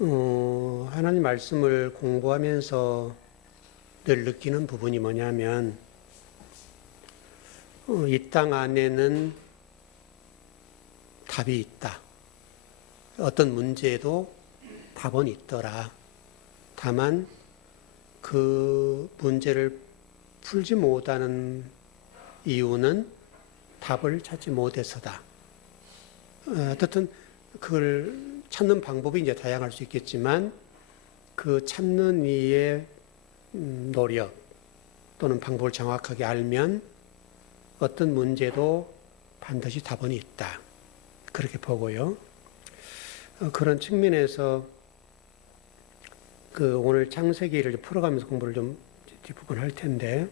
하나님 말씀을 공부하면서 늘 느끼는 부분이 뭐냐면, 이 땅 안에는 답이 있다. 어떤 문제에도 답은 있더라. 다만 그 문제를 풀지 못하는 이유는 답을 찾지 못해서다. 어떻든 그걸 찾는 방법이 이제 다양할 수 있겠지만 그 찾는 이의 노력 또는 방법을 정확하게 알면 어떤 문제도 반드시 답은 있다. 그렇게 보고요. 그런 측면에서 오늘 창세기를 풀어가면서 공부를 좀 뒷부분 할 텐데,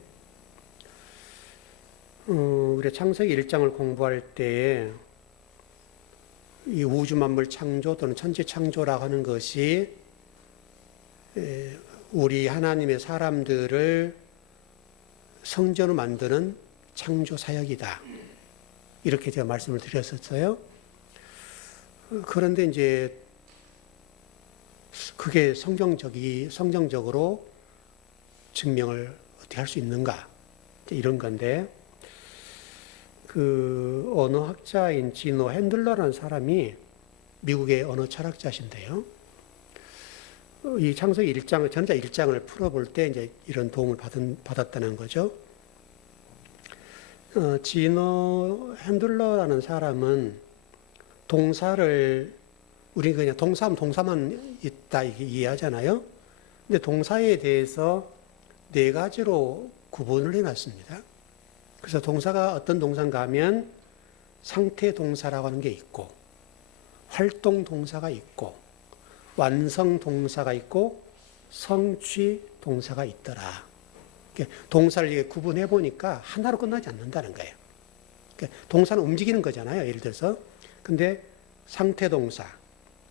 우리 창세기 1장을 공부할 때에 이 우주 만물 창조 또는 천지 창조라고 하는 것이 우리 하나님의 사람들을 성전으로 만드는 창조 사역이다. 이렇게 제가 말씀을 드렸었어요. 그런데 이제 그게 성경적으로 증명을 어떻게 할 수 있는가? 이런 건데, 언어학자인 지노 핸들러라는 사람이 미국의 언어 철학자신데요. 이 창세기 1장, 전자 1장을 풀어볼 때 이제 이런 도움을 받았다는 거죠. 지노 핸들러라는 사람은 동사를, 우리 그냥 동사하면 동사만 있다 이렇게 이해하잖아요. 근데 동사에 대해서 네 가지로 구분을 해놨습니다. 그래서 동사가 어떤 동사인가 하면 상태 동사라고 하는 게 있고, 활동 동사가 있고, 완성 동사가 있고, 성취 동사가 있더라. 동사를 구분해 보니까 하나로 끝나지 않는다는 거예요. 동사는 움직이는 거잖아요. 예를 들어서. 근데 상태 동사,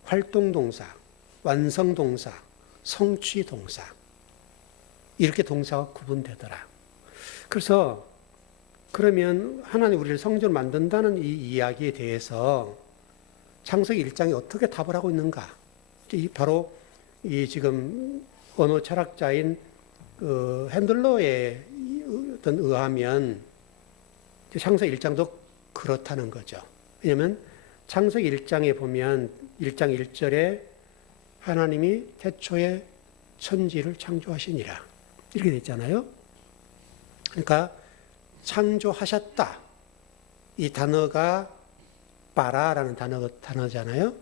활동 동사, 완성 동사, 성취 동사, 이렇게 동사가 구분되더라. 그래서 그러면 하나님 우리를 성전을 만든다는 이 이야기에 대해서 창세기 1장이 어떻게 답을 하고 있는가? 바로 이 지금 언어 철학자인 핸들러에 어떤 의하면 창세기 1장도 그렇다는 거죠. 왜냐하면 창세기 1장에 보면 1장 1절에 하나님이 태초에 천지를 창조하시니라 이렇게 되어 있잖아요. 그러니까 창조하셨다. 이 단어가 바라라는 단어잖아요.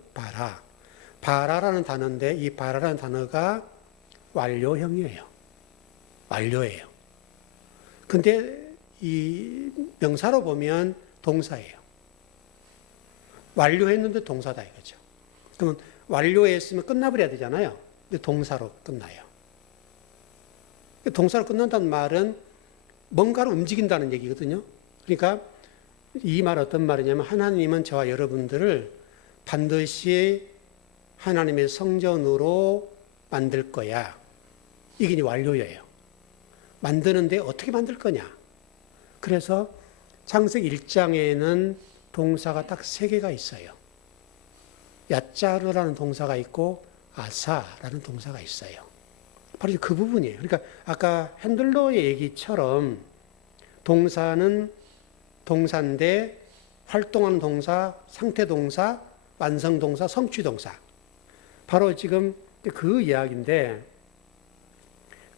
바라라는 단어인데 이 바라라는 단어가 완료형이에요. 완료예요. 근데 이 명사로 보면 동사예요. 완료했는데 동사다 이거죠. 그러면 완료했으면 끝나버려야 되잖아요. 근데 동사로 끝나요. 동사로 끝난다는 말은 뭔가를 움직인다는 얘기거든요. 그러니까 이 말 어떤 말이냐면 하나님은 저와 여러분들을 반드시 하나님의 성전으로 만들 거야. 이게 이제 완료예요. 만드는데 어떻게 만들 거냐. 그래서 창세기 1장에는 동사가 딱 3개가 있어요. 야짜르라는 동사가 있고 아사라는 동사가 있어요. 바로 그 부분이에요. 그러니까 아까 핸들러의 얘기처럼 동사는 동사인데 활동하는 동사, 상태 동사, 완성 동사, 성취 동사. 바로 지금 그 이야기인데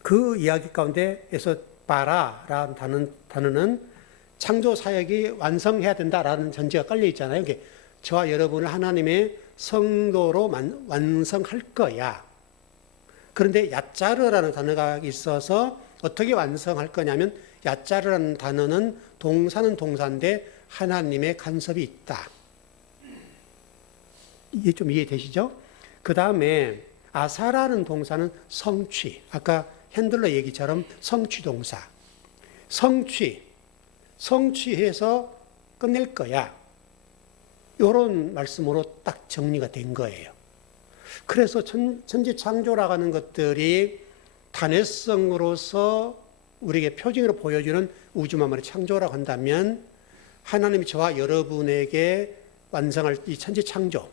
그 이야기 가운데에서 바라라는 단어는 창조 사역이 완성해야 된다라는 전제가 깔려 있잖아요. 저와 여러분을 하나님의 성도로 완성할 거야. 그런데 야짜르라는 단어가 있어서 어떻게 완성할 거냐면 야짜르라는 단어는 동사는 동사인데 하나님의 간섭이 있다. 이게 좀 이해되시죠? 그 다음에 아사라는 동사는 성취. 아까 핸들러 얘기처럼 성취 동사. 성취해서 끝낼 거야. 이런 말씀으로 딱 정리가 된 거예요. 그래서 천지 창조라고 하는 것들이 단회성으로서 우리에게 표징으로 보여주는 우주 만물의 창조라고 한다면 하나님이 저와 여러분에게 완성할 이 천지 창조,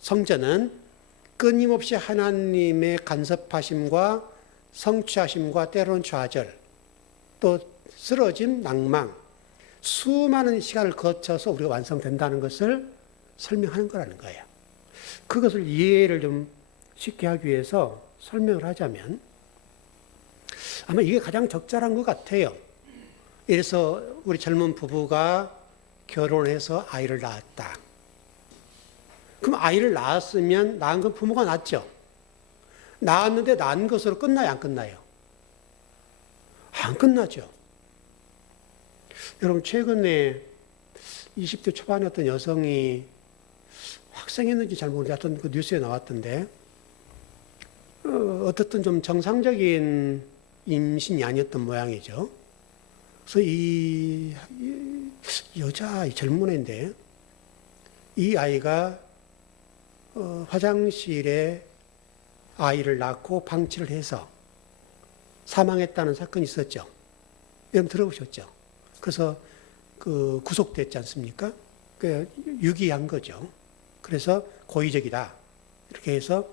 성전은 끊임없이 하나님의 간섭하심과 성취하심과 때로는 좌절, 또 쓰러짐, 낭망, 수많은 시간을 거쳐서 우리가 완성된다는 것을 설명하는 거라는 거예요. 그것을 이해를 좀 쉽게 하기 위해서 설명을 하자면 아마 이게 가장 적절한 것 같아요. 이래서 우리 젊은 부부가 결혼해서 아이를 낳았다. 그럼 아이를 낳았으면 낳은 건 부모가 낳았죠. 낳았는데 낳은 것으로 끝나요, 안 끝나요? 안 끝나죠. 여러분, 최근에 20대 초반에 어떤 여성이 학생이었는지 잘 모르겠는데 하여튼 그 뉴스에 나왔던데 어떻든 좀 정상적인 임신이 아니었던 모양이죠. 그래서 이 여자, 이 젊은 애인데 이 아이가 화장실에 아이를 낳고 방치를 해서 사망했다는 사건이 있었죠. 여러분 들어보셨죠? 그래서 그 구속됐지 않습니까? 그 유기한 거죠. 그래서 고의적이다. 이렇게 해서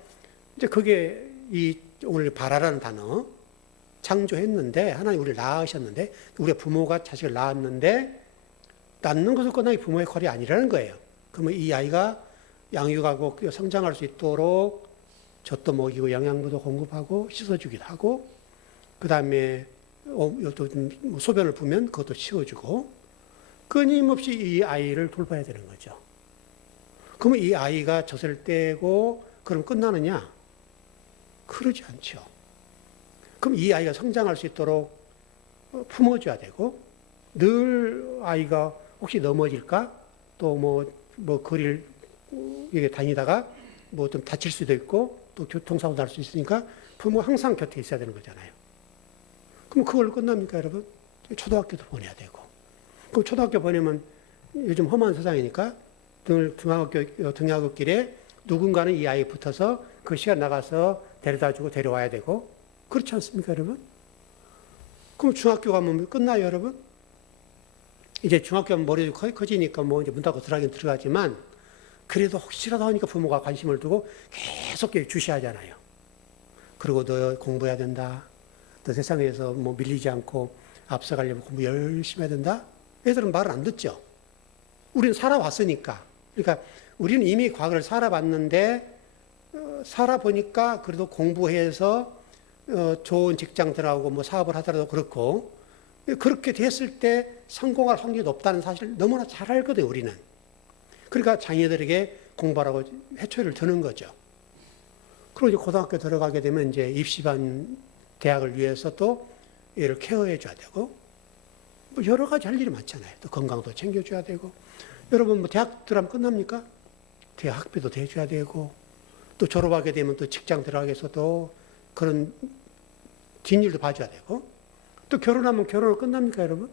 이제 그게 이 오늘 바라라는 단어 창조했는데 하나님 우리를 낳으셨는데 우리가 부모가 자식을 낳았는데 낳는 것을 끝나기 부모의 콜이 아니라는 거예요. 그러면 이 아이가 양육하고 성장할 수 있도록 젖도 먹이고 영양분도 공급하고 씻어주기도 하고 그 다음에 소변을 보면 그것도 치워주고 끊임없이 이 아이를 돌봐야 되는 거죠. 그러면 이 아이가 젖을 떼고 그럼 끝나느냐? 그러지 않죠. 그럼 이 아이가 성장할 수 있도록 품어줘야 되고 늘 아이가 혹시 넘어질까? 또 뭐 거리를 이게 다니다가 뭐 좀 다칠 수도 있고 또 교통사고 날 수 있으니까 부모 항상 곁에 있어야 되는 거잖아요. 그럼 그걸로 끝납니까, 여러분? 초등학교도 보내야 되고. 그럼 초등학교 보내면 요즘 험한 세상이니까 등하굣길에 누군가는 이 아이에 붙어서 그 시간 나가서 데려다 주고 데려와야 되고 그렇지 않습니까, 여러분? 그럼 중학교 가면 끝나요, 여러분? 이제 중학교 가면 머리도 커지니까 뭐 이제 문 닫고 들어가긴 들어가지만 그래도 혹시라도 하니까 부모가 관심을 두고 계속 주시하잖아요. 그리고 너 공부해야 된다. 너 세상에서 뭐 밀리지 않고 앞서가려면 공부 열심히 해야 된다. 애들은 말을 안 듣죠. 우리는 살아왔으니까. 그러니까 우리는 이미 과거를 살아봤는데 살아보니까 그래도 공부해서 좋은 직장 들어가고 뭐 사업을 하더라도 그렇고 그렇게 됐을 때 성공할 확률이 높다는 사실을 너무나 잘 알거든요, 우리는. 그러니까 자녀들에게 공부하라고 회초리를 드는 거죠. 그리고 이제 고등학교 들어가게 되면 이제 입시반 대학을 위해서 또 얘를 케어해 줘야 되고 뭐 여러 가지 할 일이 많잖아요. 또 건강도 챙겨줘야 되고. 여러분 뭐 대학 들어가면 끝납니까? 대학 학비도 대줘야 되고 또 졸업하게 되면 또 직장 들어가기 위해서도 그런 뒷일도 봐줘야 되고 또 결혼하면 결혼은 끝납니까, 여러분?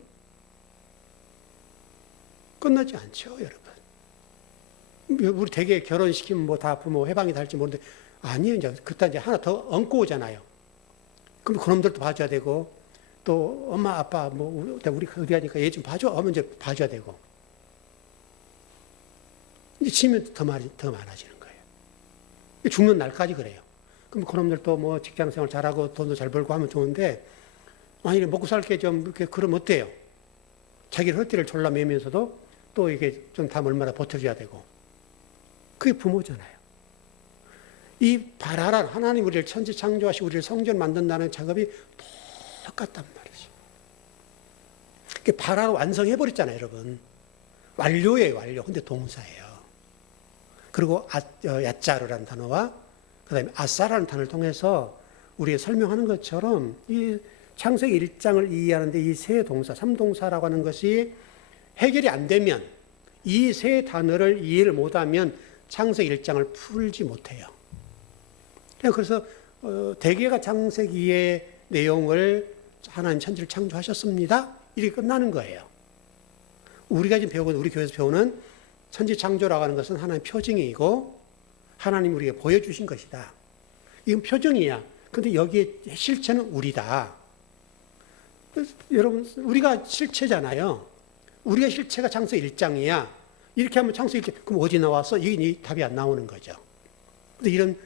끝나지 않죠, 여러분. 우리 되게 결혼시키면 뭐 다 부모 해방이 될지 모르는데 아니에요. 이제 그때 이제 하나 더 얹고 오잖아요. 그럼 그놈들도 봐줘야 되고 또 엄마 아빠 뭐 우리 어디 하니까 얘 좀 봐줘 하면 이제 봐줘야 되고 이제 치면 더 많아지는 거예요. 죽는 날까지 그래요. 그럼 그놈들도 뭐 직장생활 잘하고 돈도 잘 벌고 하면 좋은데 만약에 먹고 살게 좀 이렇게 그러면 어때요? 자기 헛띠를 졸라매면서도 또 이게 좀 다 얼마나 버텨줘야 되고 그게 부모잖아요. 이 바라라 하나님 우리를 천지 창조하시고 우리를 성전 만든다는 작업이 똑같단 말이죠. 바라라 완성해버렸잖아요, 여러분. 완료예요, 완료. 근데 동사예요. 그리고 야짜르라는 단어와 그 다음에 아싸라는 단어를 통해서 우리가 설명하는 것처럼 이 창세기 1장을 이해하는데 이 세 동사, 3동사라고 하는 것이 해결이 안 되면 이 세 단어를 이해를 못하면 창세기 1장을 풀지 못해요. 그래서 대개가 창세기의 내용을 하나님 천지를 창조하셨습니다. 이렇게 끝나는 거예요. 우리가 지금 배우고 우리 교회에서 배우는 천지 창조라고 하는 것은 하나님의 표징이고 하나님 우리에게 보여주신 것이다. 이건 표징이야. 근데 여기에 실체는 우리다. 여러분 우리가 실체잖아요. 우리가 실체가 창세기 1장이야. 이렇게 하면 창세기 1장 그럼 어디 나왔어? 이 답이 안 나오는 거죠. 근데 이런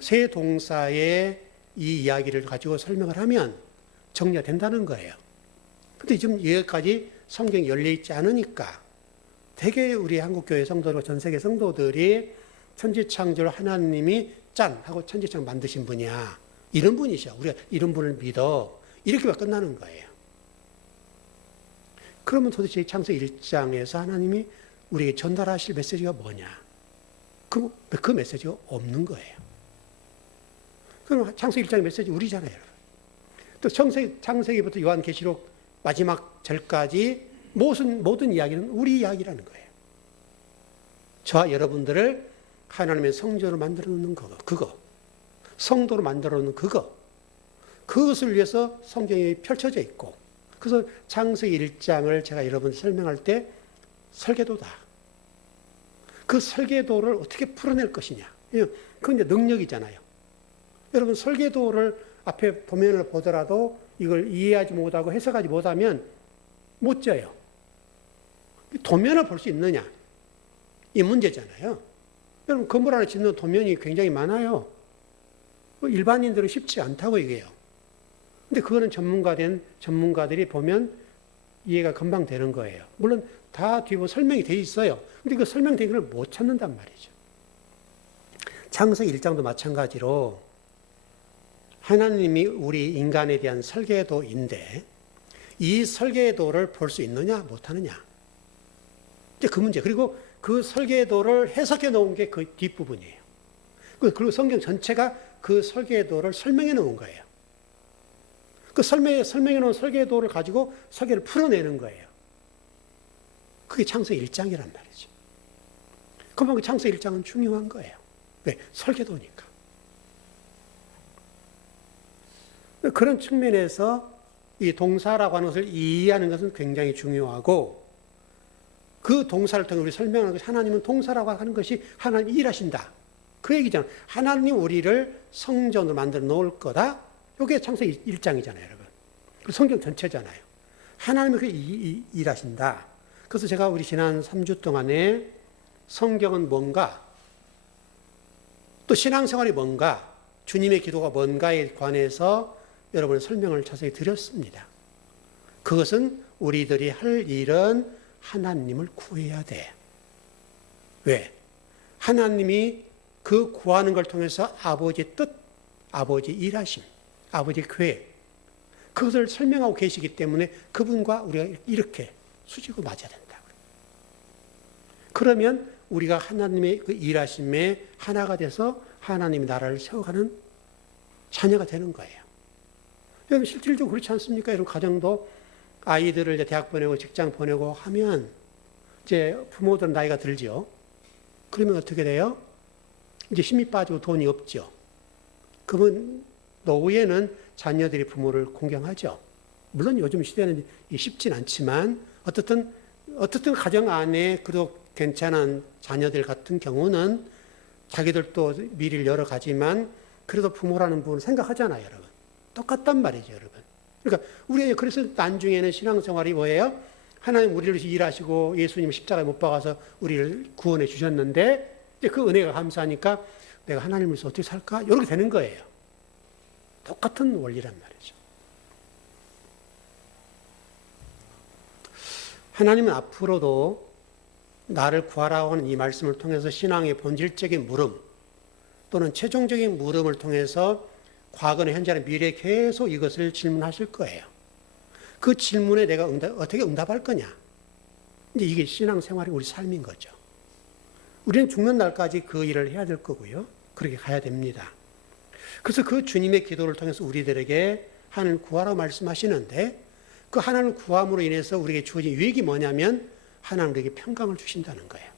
세 동사의 이 이야기를 가지고 설명을 하면 정리가 된다는 거예요. 근데 지금 여기까지 성경이 열려있지 않으니까 되게 우리 한국교회 성도들과 전 세계 성도들이 천지창조를 하나님이 짠! 하고 천지창조 만드신 분이야. 이런 분이셔. 우리가 이런 분을 믿어. 이렇게만 끝나는 거예요. 그러면 도대체 창세기 1장에서 하나님이 우리에게 전달하실 메시지가 뭐냐? 그 메시지가 없는 거예요. 그럼 창세기 1장의 메시지 우리잖아요. 여러분. 또 창세기부터 요한계시록 마지막 절까지 모든 이야기는 우리 이야기라는 거예요. 저와 여러분들을 하나님의 성전으로 만들어 놓는 그거. 성도로 만들어 놓는 그것을 위해서 성경이 펼쳐져 있고, 그래서 창세기 1장을 제가 여러분들 설명할 때 설계도다. 그 설계도를 어떻게 풀어낼 것이냐. 그건 이제 능력이잖아요. 여러분 설계도를 앞에 도면을 보더라도 이걸 이해하지 못하고 해석하지 못하면 못 져요. 도면을 볼 수 있느냐. 이 문제잖아요. 여러분 건물 하나 짓는 도면이 굉장히 많아요. 일반인들은 쉽지 않다고 얘기해요. 근데 그거는 전문가들이 보면 이해가 금방 되는 거예요. 물론 다 뒤에 설명이 돼 있어요. 근데 그 설명된 걸 못 찾는단 말이죠. 창세기 1장도 마찬가지로 하나님이 우리 인간에 대한 설계도인데 이 설계도를 볼 수 있느냐 못하느냐. 이제 그 문제. 그리고 그 설계도를 해석해 놓은 게 그 뒷부분이에요. 그리고 성경 전체가 그 설계도를 설명해 놓은 거예요. 그 설명해 놓은 설계도를 가지고 설계를 풀어내는 거예요. 그게 창세기 1장이란 말이죠. 그러면 그 창세기 1장은 중요한 거예요. 왜? 설계도니까. 그런 측면에서 이 동사라고 하는 것을 이해하는 것은 굉장히 중요하고, 그 동사를 통해 우리 설명하는 것이 하나님은 동사라고 하는 것이 하나님이 일하신다. 그 얘기잖아요. 하나님 우리를 성전으로 만들어 놓을 거다. 이게 창세기 1장이잖아요, 여러분. 성경 전체잖아요. 하나님이 그 일하신다. 그래서 제가 우리 지난 3주 동안에 성경은 뭔가, 또 신앙생활이 뭔가, 주님의 기도가 뭔가에 관해서 여러분의 설명을 자세히 드렸습니다. 그것은 우리들이 할 일은 하나님을 구해야 돼. 왜? 하나님이 그 구하는 걸 통해서 아버지의 뜻, 아버지의 일하심, 아버지의 계획, 그것을 설명하고 계시기 때문에 그분과 우리가 이렇게 수직으로 맞아야 된다. 그러면 우리가 하나님의 그 일하심에 하나가 돼서 하나님의 나라를 세워가는 자녀가 되는 거예요. 여러분 실질적으로 그렇지 않습니까? 여러분 가정도 아이들을 이제 대학 보내고 직장 보내고 하면 이제 부모들은 나이가 들죠. 그러면 어떻게 돼요? 이제 힘이 빠지고 돈이 없죠. 그러면 노후에는 자녀들이 부모를 공경하죠. 물론 요즘 시대는 쉽진 않지만 어떻든 가정 안에 그래도 괜찮은 자녀들 같은 경우는 자기들도 미래를 열어가지만 그래도 부모라는 부분을 생각하잖아요, 여러분. 똑같단 말이죠, 여러분. 그러니까 우리가 그래서 나중에는 신앙생활이 뭐예요? 하나님 우리를 일하시고 예수님 십자가에 못 박아서 우리를 구원해 주셨는데 이제 그 은혜가 감사하니까 내가 하나님을 위해서 어떻게 살까? 이렇게 되는 거예요. 똑같은 원리란 말이죠. 하나님은 앞으로도 나를 구하라고 하는 이 말씀을 통해서 신앙의 본질적인 물음 또는 최종적인 물음을 통해서 과거나 현재나 미래에 계속 이것을 질문하실 거예요. 그 질문에 내가 어떻게 응답할 거냐. 이제 이게 신앙생활이 우리 삶인 거죠. 우리는 죽는 날까지 그 일을 해야 될 거고요. 그렇게 가야 됩니다. 그래서 그 주님의 기도를 통해서 우리들에게 하나님을 구하라고 말씀하시는데 그 하나님을 구함으로 인해서 우리에게 주어진 유익이 뭐냐면 하나님 우리에게 평강을 주신다는 거예요.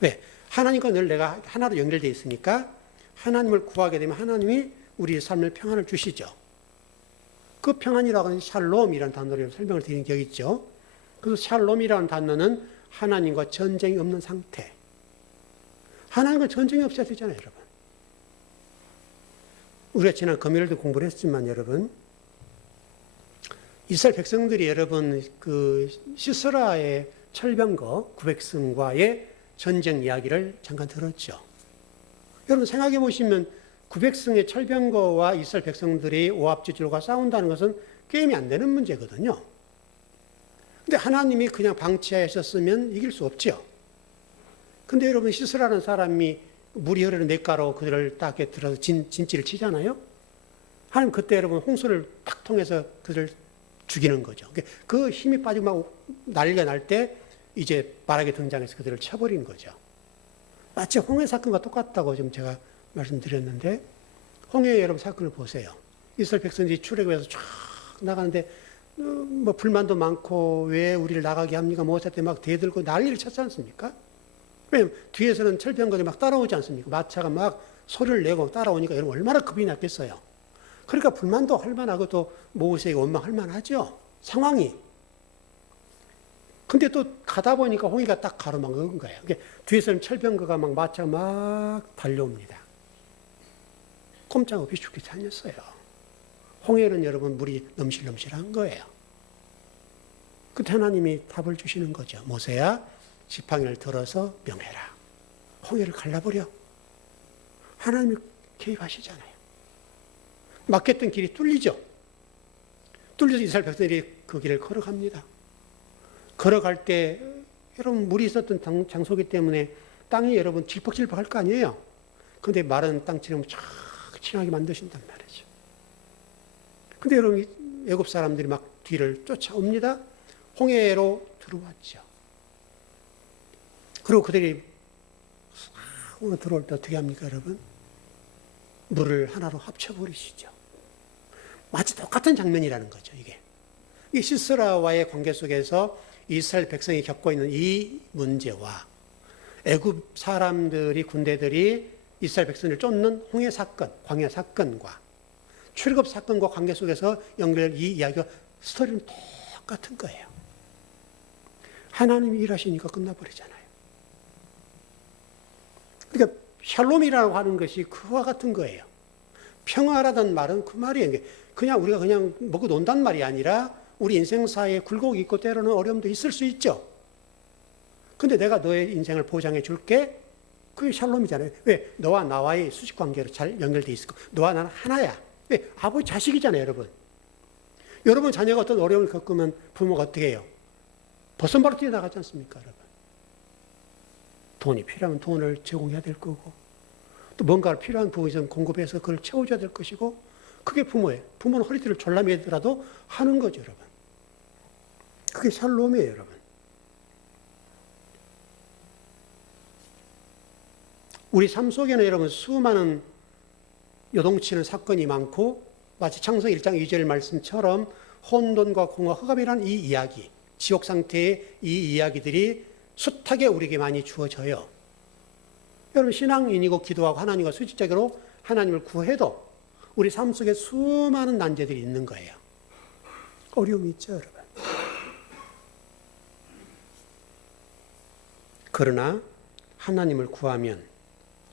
왜? 하나님과 늘 내가 하나로 연결되어 있으니까 하나님을 구하게 되면 하나님이 우리의 삶을 평안을 주시죠. 그 평안이라고 하는 샬롬이라는 단어로 설명을 드린 적이 있죠. 그래서 샬롬이라는 단어는 하나님과 전쟁이 없는 상태. 하나님과 전쟁이 없어야 되잖아요, 여러분. 우리가 지난 금요일도 공부를 했지만 여러분, 이스라엘 백성들이 여러분 그 시스라의 철병거 900승과의 전쟁 이야기를 잠깐 들었죠. 여러분 생각해 보시면 900성의 철병거와 이스라엘 백성들이 오합지졸과 싸운다는 것은 게임이 안 되는 문제거든요. 근데 하나님이 그냥 방치하셨으면 이길 수 없죠. 근데 여러분 시스라는 사람이 물이 흐르는 냇가로 그들을 딱 이렇게 들어서 진치를 치잖아요. 하나님 그때 여러분 홍수를 딱 통해서 그들을 죽이는 거죠. 그 힘이 빠지고 막 난리가 날 때 이제 바락이 등장해서 그들을 쳐버린 거죠. 마치 홍해 사건과 똑같다고 지금 제가 말씀드렸는데, 홍해 여러분 사건을 보세요. 이스라엘 백성들이 출애굽해서 쫙 나가는데 뭐 불만도 많고 왜 우리를 나가게 합니까? 모세한테 막 대들고 난리를 쳤지 않습니까? 왜냐면 뒤에서는 철병거들이 막 따라오지 않습니까? 마차가 막 소리를 내고 따라오니까 여러분 얼마나 겁이 났겠어요. 그러니까 불만도 할 만하고 또 모세에게 원망할 만하죠. 상황이. 근데 또 가다 보니까 홍해가 딱 가로막은 거예요. 뒤에서는 철병거가 막 마차가 막 달려옵니다. 꼼짝없이 죽게 다녔어요. 홍해는 여러분 물이 넘실넘실한 거예요. 그때 하나님이 답을 주시는 거죠. 모세야, 지팡이를 들어서 명해라. 홍해를 갈라버려. 하나님이 개입하시잖아요. 막혔던 길이 뚫리죠. 뚫려서 이스라엘 백성들이 그 길을 걸어갑니다. 걸어갈 때 여러분 물이 있었던 장소이기 때문에 땅이 여러분 질퍽질퍽할 거 아니에요. 근데 마른 땅처럼 쫙 칭하게 만드신단 말이죠. 근데 여러분 애굽 사람들이 막 뒤를 쫓아옵니다. 홍해로 들어왔죠. 그리고 그들이 싹 들어올 때 어떻게 합니까, 여러분? 물을 하나로 합쳐버리시죠. 마치 똑같은 장면이라는 거죠, 이게. 이 시스라와의 관계 속에서 이스라엘 백성이 겪고 있는 이 문제와 애굽 사람들이, 군대들이 이스라엘 백성을 쫓는 홍해 사건, 광야 사건과 출애굽 사건과 관계 속에서 연결된 이 이야기가 스토리는 똑같은 거예요. 하나님이 일하시니까 끝나버리잖아요. 그러니까 샬롬이라고 하는 것이 그와 같은 거예요. 평화라는 말은 그 말이에요. 그냥 우리가 그냥 먹고 논단 말이 아니라 우리 인생사에 굴곡이 있고 때로는 어려움도 있을 수 있죠. 근데 내가 너의 인생을 보장해 줄게. 그게 샬롬이잖아요. 왜? 너와 나와의 수직관계로 잘 연결되어 있고 너와 나는 하나야. 왜? 아버지 자식이잖아요, 여러분. 여러분 자녀가 어떤 어려움을 겪으면 부모가 어떻게 해요? 벗선바로 뛰어나가지 않습니까, 여러분? 돈이 필요하면 돈을 제공해야 될 거고 또 뭔가 필요한 부분에서 공급해서 그걸 채워줘야 될 것이고 그게 부모예요. 부모는 허리띠를 졸라매더라도 하는 거죠, 여러분. 그게 샬롬이에요, 여러분. 우리 삶 속에는 여러분 수많은 요동치는 사건이 많고 마치 창세기 1장 2절 말씀처럼 혼돈과 공허, 흑암이라는 이 이야기, 지옥 상태의 이 이야기들이 숱하게 우리에게 많이 주어져요. 여러분 신앙인이고 기도하고 하나님과 수직적으로 하나님을 구해도 우리 삶 속에 수많은 난제들이 있는 거예요. 어려움이 있죠, 여러분. 그러나 하나님을 구하면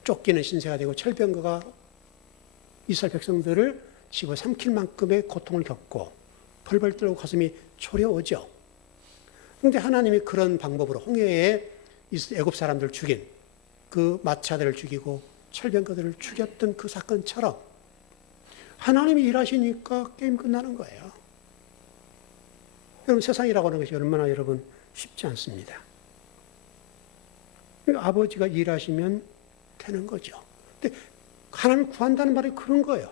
쫓기는 신세가 되고 철병거가 이스라엘 백성들을 집어삼킬 만큼의 고통을 겪고 벌벌 떨고 가슴이 초려오죠. 그런데 하나님이 그런 방법으로 홍해에 애굽 사람들을 죽인 그 마차들을 죽이고 철병거들을 죽였던 그 사건처럼 하나님이 일하시니까 게임 끝나는 거예요. 여러분 세상이라고 하는 것이 얼마나 여러분 쉽지 않습니다. 아버지가 일하시면 되는 거죠. 근데 하나님을 구한다는 말이 그런 거예요.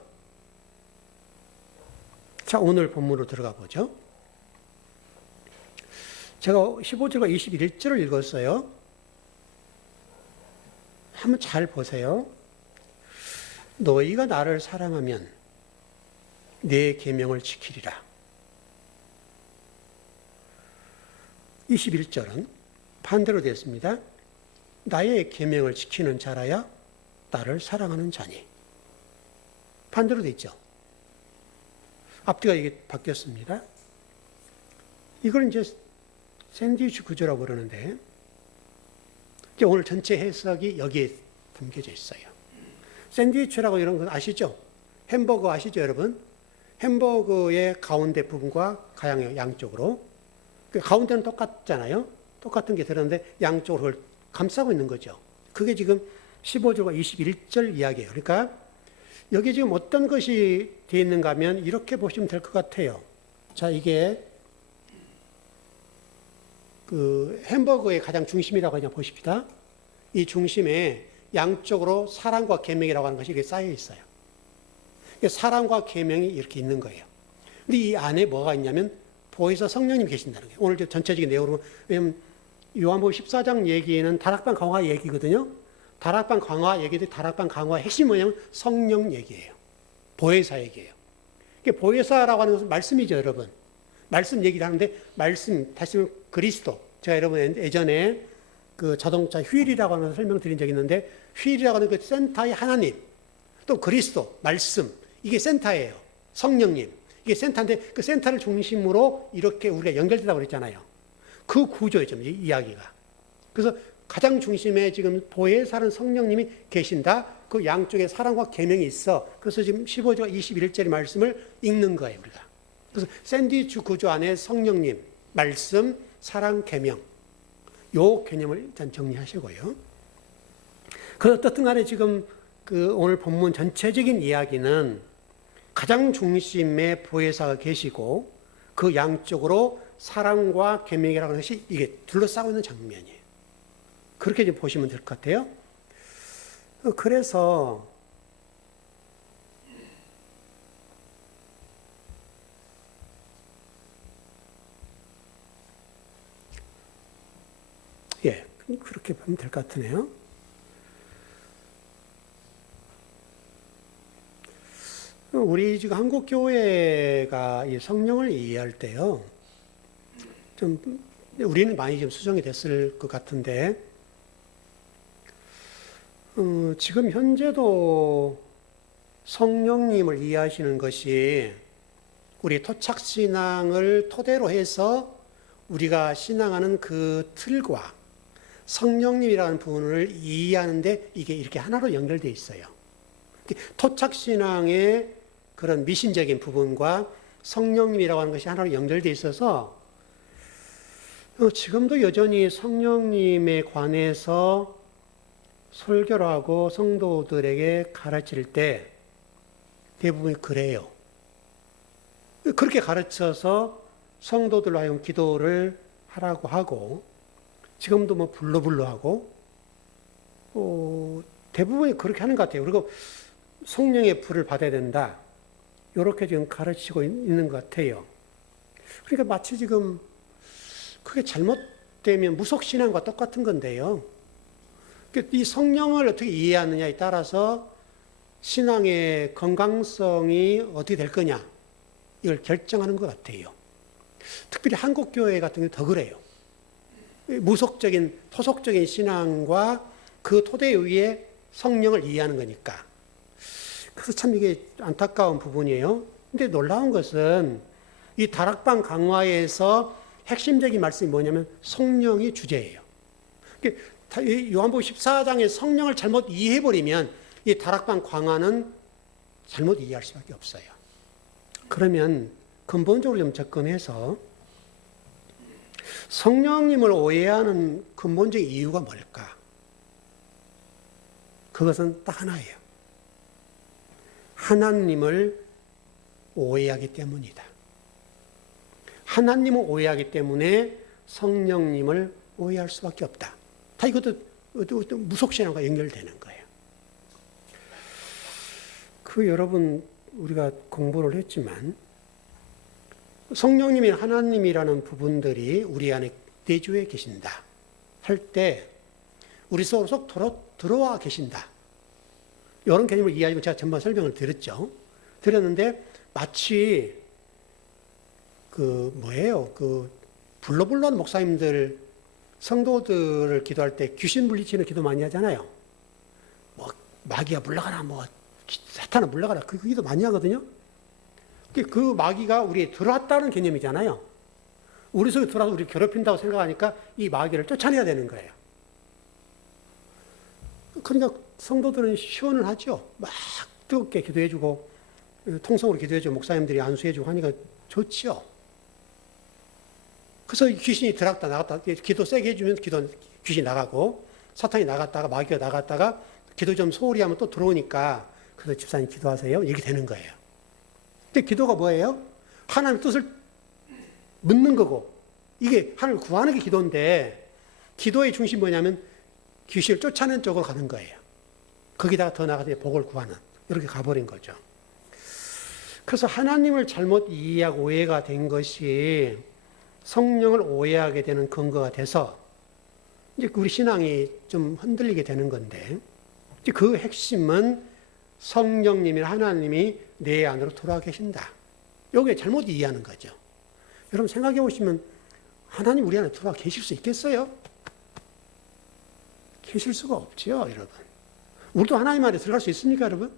자, 오늘 본문으로 들어가 보죠. 제가 15절과 21절을 읽었어요. 한번 잘 보세요. 너희가 나를 사랑하면 내 계명을 지키리라. 21절은 반대로 되었습니다. 나의 계명을 지키는 자라야 나를 사랑하는 자니. 반대로 되어 있죠. 앞뒤가 이게 바뀌었습니다. 이걸 이제 샌드위치 구조라고 그러는데 이제 오늘 전체 해석이 여기에 담겨져 있어요. 샌드위치라고 이런 건 아시죠? 햄버거 아시죠, 여러분? 햄버거의 가운데 부분과 가양의 양쪽으로 그 가운데는 똑같잖아요. 똑같은 게 들었는데 양쪽으로 그걸 감싸고 있는 거죠. 그게 지금 15절과 21절 이야기예요. 그러니까 여기 지금 어떤 것이 되어 있는가 하면 이렇게 보시면 될 것 같아요. 자, 이게 그 햄버거의 가장 중심이라고 그냥 보십시다. 이 중심에 양쪽으로 사랑과 계명이라고 하는 것이 이렇게 쌓여 있어요. 사랑과 계명이 이렇게 있는 거예요. 근데 이 안에 뭐가 있냐면 보혜사 성령님이 계신다는 거예요. 오늘 전체적인 내용으로, 왜냐면 요한복음 14장 얘기는 다락방 강화 얘기거든요. 다락방 강화 얘기도 다락방 강화의 핵심이 뭐냐면 성령 얘기예요. 보혜사 얘기예요. 보혜사라고 하는 것은 말씀이죠, 여러분. 말씀 얘기를 하는데, 말씀, 다시 말하면 그리스도. 제가 여러분 예전에 그 자동차 휠이라고 하는 설명드린 적이 있는데, 휠이라고 하는 그 센터의 하나님, 또 그리스도, 말씀, 이게 센터예요. 성령님. 이게 센터인데, 그 센터를 중심으로 이렇게 우리가 연결되다고 그랬잖아요. 그 구조죠, 이 이야기가. 그래서 가장 중심에 지금 보혜사는 성령님이 계신다. 그 양쪽에 사랑과 계명이 있어. 그래서 지금 15절 21절의 말씀을 읽는 거예요, 우리가. 그래서 샌드위치 구조 안에 성령님, 말씀, 사랑, 계명. 요 개념을 일단 정리하시고요. 그래서 어떻든 간에 지금 그 오늘 본문 전체적인 이야기는 가장 중심에 보혜사가 계시고 그 양쪽으로 사랑과 계명이라는 것이 이게 둘러싸고 있는 장면이에요. 그렇게 좀 보시면 될 것 같아요. 그래서 예, 그렇게 보면 될 것 같으네요. 우리 지금 한국 교회가 이 성령을 이해할 때요, 좀 우리는 많이 좀 수정이 됐을 것 같은데, 지금 현재도 성령님을 이해하시는 것이 우리 토착신앙을 토대로 해서 우리가 신앙하는 그 틀과 성령님이라는 부분을 이해하는데 이게 이렇게 하나로 연결되어 있어요. 토착신앙의 그런 미신적인 부분과 성령님이라고 하는 것이 하나로 연결되어 있어서 지금도 여전히 성령님에 관해서 설교를 하고 성도들에게 가르칠 때 대부분이 그래요. 그렇게 가르쳐서 성도들로 하여금 기도를 하라고 하고 지금도 뭐 불러불러 하고 대부분이 그렇게 하는 것 같아요. 그리고 성령의 불을 받아야 된다. 이렇게 지금 가르치고 있는 것 같아요. 그러니까 마치 지금 그게 잘못되면 무속신앙과 똑같은 건데요. 이 성령을 어떻게 이해하느냐에 따라서 신앙의 건강성이 어떻게 될 거냐 이걸 결정하는 것 같아요. 특별히 한국교회 같은 경우 더 그래요. 무속적인 토속적인 신앙과 그 토대 위에 성령을 이해하는 거니까. 그래서 참 이게 안타까운 부분이에요. 근데 놀라운 것은 이 다락방 강화에서 핵심적인 말씀이 뭐냐면 성령이 주제예요. 요한복음 14장의 성령을 잘못 이해해버리면 이 다락방 강화는 잘못 이해할 수밖에 없어요. 그러면 근본적으로 좀 접근해서 성령님을 오해하는 근본적인 이유가 뭘까? 그것은 딱 하나예요. 하나님을 오해하기 때문이다. 하나님을 오해하기 때문에 성령님을 오해할 수밖에 없다. 다 이것도 무속신앙과 연결되는 거예요. 여러분 우리가 공부를 했지만 성령님이 하나님이라는 부분들이 우리 안에 내주에 계신다 할 때 우리 속으로 쏙 들어와 계신다. 이런 개념을 이해하고 제가 전반 설명을 드렸는데 마치 불러불러 하는 목사님들 성도들을 기도할 때 귀신 물리치는 기도 많이 하잖아요. 뭐 마귀야 물러가라, 뭐 사탄아 물러가라, 그 기도 많이 하거든요. 그 마귀가 우리에 들어왔다는 개념이잖아요. 우리 속에 들어와서 우리를 괴롭힌다고 생각하니까 이 마귀를 쫓아내야 되는 거예요. 그러니까 성도들은 시원을 하죠. 막 뜨겁게 기도해주고 통성으로 기도해주고 목사님들이 안수해주고 하니까 좋죠. 그래서 귀신이 들어갔다 나갔다 기도 세게 해주면 귀신이 나가고 사탄이 나갔다가 마귀가 나갔다가 기도 좀 소홀히 하면 또 들어오니까 그래서 집사님 기도하세요. 이렇게 되는 거예요. 근데 기도가 뭐예요? 하나님 뜻을 묻는 거고, 이게 하나님을 구하는 게 기도인데, 기도의 중심이 뭐냐면 귀신을 쫓아내는 쪽으로 가는 거예요. 거기다가 더 나아가서 복을 구하는, 이렇게 가버린 거죠. 그래서 하나님을 잘못 이해하고 오해가 된 것이 성령을 오해하게 되는 근거가 돼서 이제 우리 신앙이 좀 흔들리게 되는 건데, 이제 그 핵심은 성령님이나 하나님이 내 안으로 들어와 계신다. 요게 잘못 이해하는 거죠. 여러분 생각해 보시면 하나님 우리 안에 들어와 계실 수 있겠어요? 계실 수가 없죠, 여러분. 우리도 하나님 안에 들어갈 수 있습니까, 여러분?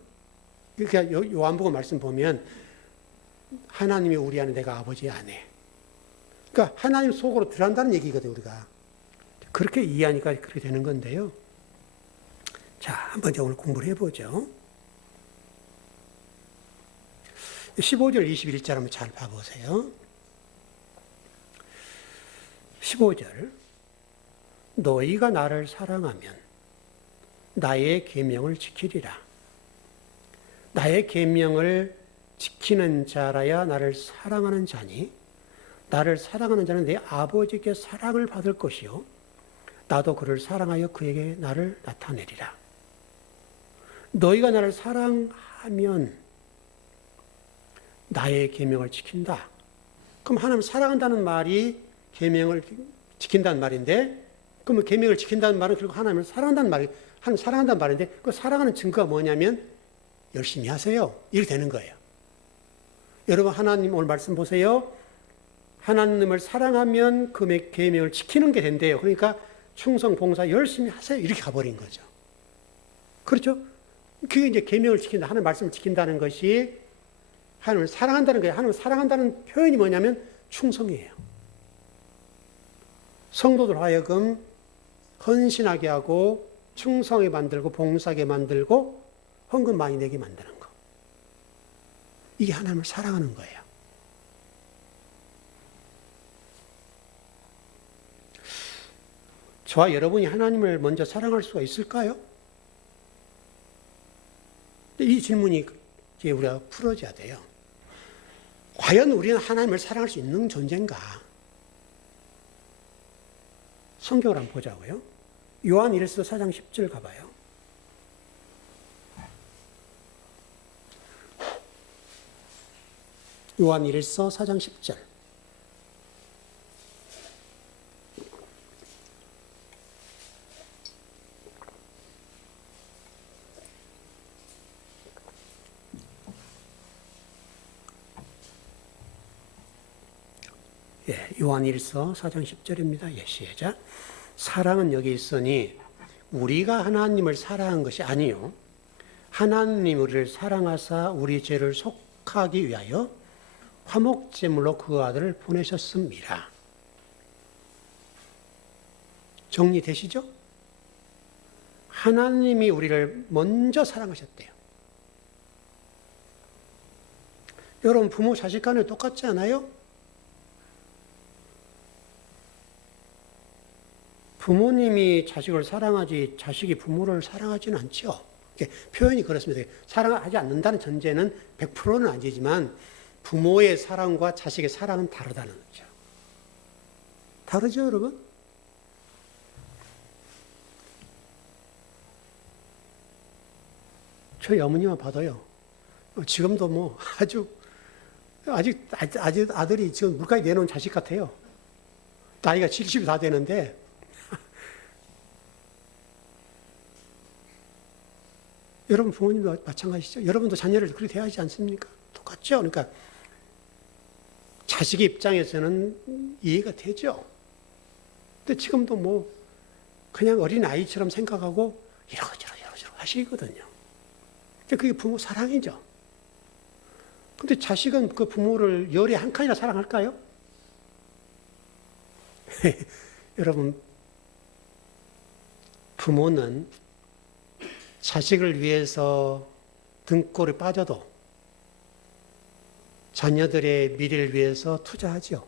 그러니까 요한복음 말씀 보면 하나님이 우리 안에, 내가 아버지 안에. 그러니까 하나님 속으로 들어간다는 얘기거든요, 우리가. 그렇게 이해하니까 그렇게 되는 건데요. 자, 한번 오늘 공부를 해보죠. 15절, 21절 한번 잘 봐보세요. 15절. 너희가 나를 사랑하면 나의 계명을 지키리라. 나의 계명을 지키는 자라야 나를 사랑하는 자니, 나를 사랑하는 자는 내 아버지께 사랑을 받을 것이요 나도 그를 사랑하여 그에게 나를 나타내리라. 너희가 나를 사랑하면 나의 계명을 지킨다. 그럼 하나님 사랑한다는 말이 계명을 지킨다는 말인데, 그러면 계명을 지킨다는 말은 결국 하나님을 사랑한다는 말이, 하나님 사랑한다는 말인데, 그 사랑하는 증거가 뭐냐면 열심히 하세요. 이렇게 되는 거예요. 여러분 하나님 오늘 말씀 보세요. 하나님을 사랑하면 그 계명을 지키는 게 된대요. 그러니까 충성, 봉사 열심히 하세요. 이렇게 가버린 거죠. 그렇죠? 그게 이제 계명을 지킨다, 하나님 말씀을 지킨다는 것이 하나님을 사랑한다는 거예요. 하나님을 사랑한다는 표현이 뭐냐면 충성이에요. 성도들 하여금 헌신하게 하고 충성하게 만들고 봉사하게 만들고 헌금 많이 내게 만드는 거. 이게 하나님을 사랑하는 거예요. 저와 여러분이 하나님을 먼저 사랑할 수가 있을까요? 이 질문이 이제 우리가 풀어져야 돼요. 과연 우리는 하나님을 사랑할 수 있는 존재인가? 성경을 한번 보자고요. 요한 1서 4장 10절 가봐요. 요한 1서 4장 10절. 예, 요한 1서 4장 10절입니다. 예, 시작. 사랑은 여기 있으니 우리가 하나님을 사랑한 것이 아니요 하나님 우리를 사랑하사 우리 죄를 속하기 위하여 화목제물로 그 아들을 보내셨습니다. 정리되시죠? 하나님이 우리를 먼저 사랑하셨대요. 여러분 부모 자식 간에 똑같지 않아요? 부모님이 자식을 사랑하지 자식이 부모를 사랑하지는 않죠. 표현이 그렇습니다. 사랑하지 않는다는 전제는 100%는 아니지만 부모의 사랑과 자식의 사랑은 다르다는 거죠. 다르죠, 여러분? 저희 어머니만 봐도요. 지금도 뭐 아직 아들이 지금 물가에 내놓은 자식 같아요. 나이가 70이 다 되는데 여러분 부모님도 마찬가지죠. 여러분도 자녀를 그렇게 대하지 않습니까? 똑같죠. 그러니까 자식의 입장에서는 이해가 되죠. 근데 지금도 뭐 그냥 어린 아이처럼 생각하고 이러저러 하시거든요. 근데 그게 부모 사랑이죠. 근데 자식은 그 부모를 열에 한 칸이나 사랑할까요? 여러분 부모는 자식을 위해서 등골이 빠져도 자녀들의 미래를 위해서 투자하죠.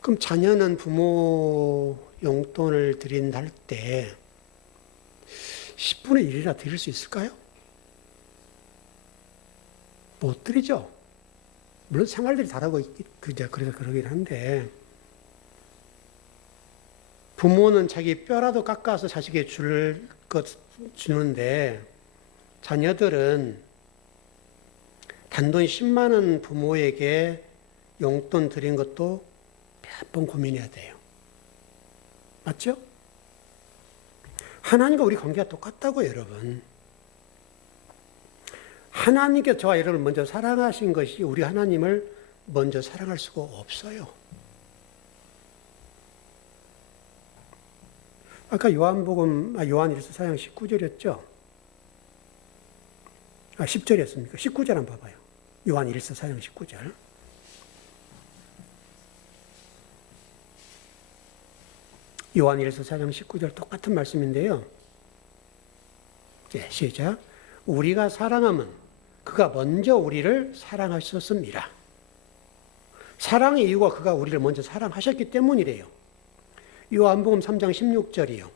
그럼 자녀는 부모 용돈을 드린다 할 때 10분의 1이나 드릴 수 있을까요? 못 드리죠. 물론 생활들이 다르고 그래서 그러긴 한데 부모는 자기 뼈라도 깎아서 자식에게 줄 것 주는데 자녀들은 단돈 10만 원 부모에게 용돈 드린 것도 몇 번 고민해야 돼요. 맞죠? 하나님과 우리 관계가 똑같다고요, 여러분. 하나님께서 저와 여러분을 먼저 사랑하신 것이 우리 하나님을 먼저 사랑할 수가 없어요. 아까 요한일서 4장 19절이었죠? 10절이었습니까? 19절 한번 봐봐요. 요한일서 4장 19절. 요한일서 4장 19절 똑같은 말씀인데요. 네, 시작. 우리가 사랑하면 그가 먼저 우리를 사랑하셨습니다. 사랑의 이유가 그가 우리를 먼저 사랑하셨기 때문이래요. 요한복음 3장 16절이요.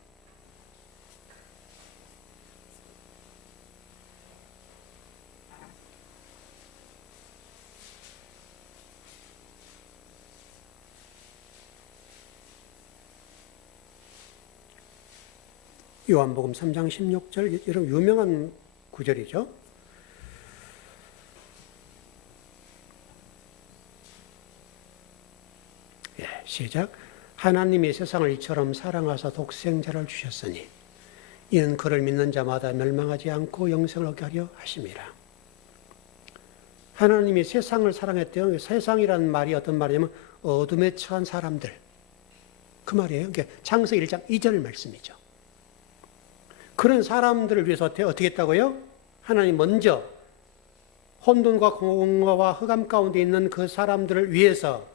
요한복음 3장 16절, 여러분 유명한 구절이죠. 예, 시작. 하나님이 세상을 이처럼 사랑하사 독생자를 주셨으니 이는 그를 믿는 자마다 멸망하지 않고 영생을 얻게 하려 하심이라. 하나님이 세상을 사랑했대요. 세상이라는 말이 어떤 말이냐면 어둠에 처한 사람들. 그 말이에요. 창세기 1장 2절 말씀이죠. 그런 사람들을 위해서 어떻게 했다고요? 하나님 먼저 혼돈과 공허와 흑암 가운데 있는 그 사람들을 위해서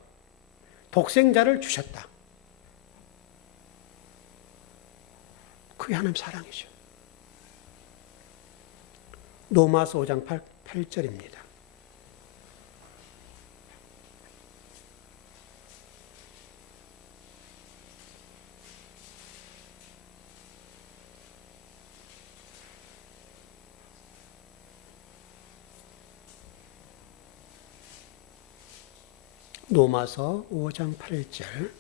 독생자를 주셨다. 그게 하나님 사랑이죠. 로마서 5장 8절입니다. 로마서 5장 8절.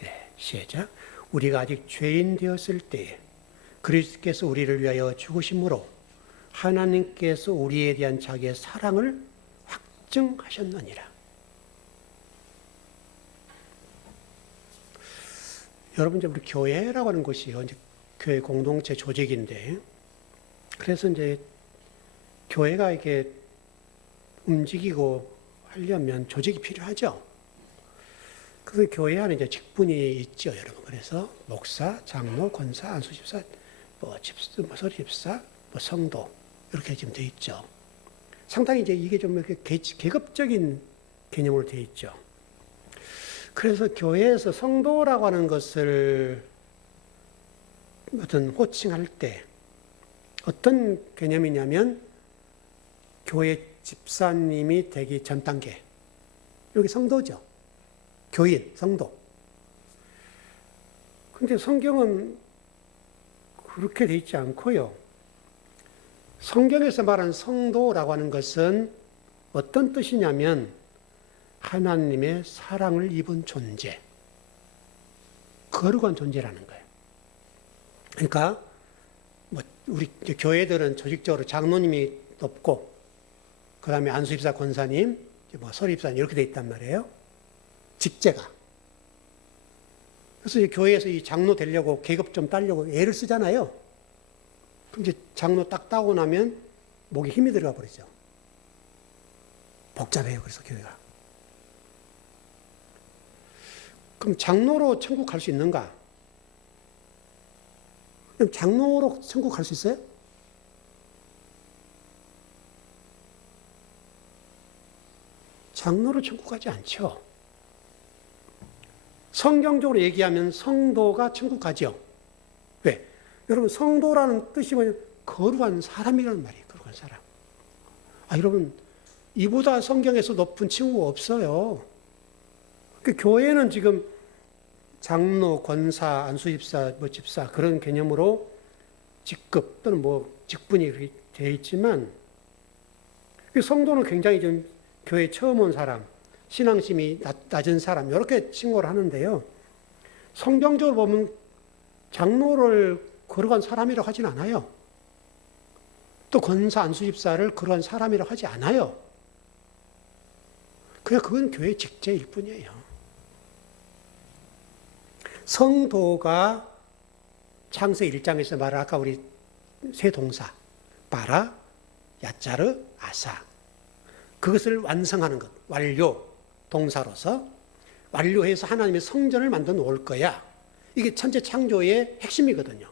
네, 시작. 우리가 아직 죄인 되었을 때에 그리스도께서 우리를 위하여 죽으심으로 하나님께서 우리에 대한 자기의 사랑을 확증하셨느니라. 여러분, 이제 우리 교회라고 하는 것이요, 이제 교회 공동체 조직인데, 그래서 이제 교회가 이렇게 움직이고 하려면 조직이 필요하죠. 그래서 교회 안에 이제 직분이 있죠, 여러분. 그래서 목사, 장로, 권사, 안수집사, 서리집사, 성도 이렇게 지금 돼 있죠. 상당히 이제 이게 좀 이렇게 계급적인 개념으로 돼 있죠. 그래서 교회에서 성도라고 하는 것을 어떤 호칭할 때 어떤 개념이냐면 교회 집사님이 되기 전 단계. 여기 성도죠. 교인, 성도. 근데 성경은 그렇게 돼 있지 않고요. 성경에서 말하는 성도라고 하는 것은 어떤 뜻이냐면 하나님의 사랑을 입은 존재. 거룩한 존재라는 거예요. 그러니까 우리 교회들은 조직적으로 장로님이 높고 그 다음에 안수집사, 권사님, 서리집사님 이렇게 돼 있단 말이에요. 직제가. 그래서 교회에서 이 장로 되려고 계급 좀 따려고 애를 쓰잖아요. 그럼 이제 장로 딱 따고 나면 목에 힘이 들어가 버리죠. 복잡해요. 그래서 교회가. 그럼 장로로 천국 갈 수 있는가? 그럼 장로로 천국 갈 수 있어요? 장로로 천국 가지 않죠. 성경적으로 얘기하면 성도가 천국 가죠. 왜? 여러분, 성도라는 뜻이 뭐냐? 거룩한 사람이라는 말이에요. 거룩한 사람. 여러분, 이보다 성경에서 높은 칭호가 없어요. 그 교회는 지금 장로, 권사, 안수집사, 뭐 집사 그런 개념으로 직급 또는 뭐 직분이 되어 있지만 성도는 굉장히 좀 교회 처음 온 사람, 신앙심이 낮은 사람 이렇게 칭호를 하는데요. 성경적으로 보면 장로를 거룩한 사람이라고 하진 않아요. 또 권사, 안수집사를 그러한 사람이라고 하지 않아요. 그냥 그건 교회 직제일 뿐이에요. 성도가 창세기 1장에서 말한 아까 우리 세 동사 바라, 야짜르, 아사 그것을 완성하는 것, 완료 동사로서 완료해서 하나님의 성전을 만들어 놓을 거야. 이게 천체 창조의 핵심이거든요.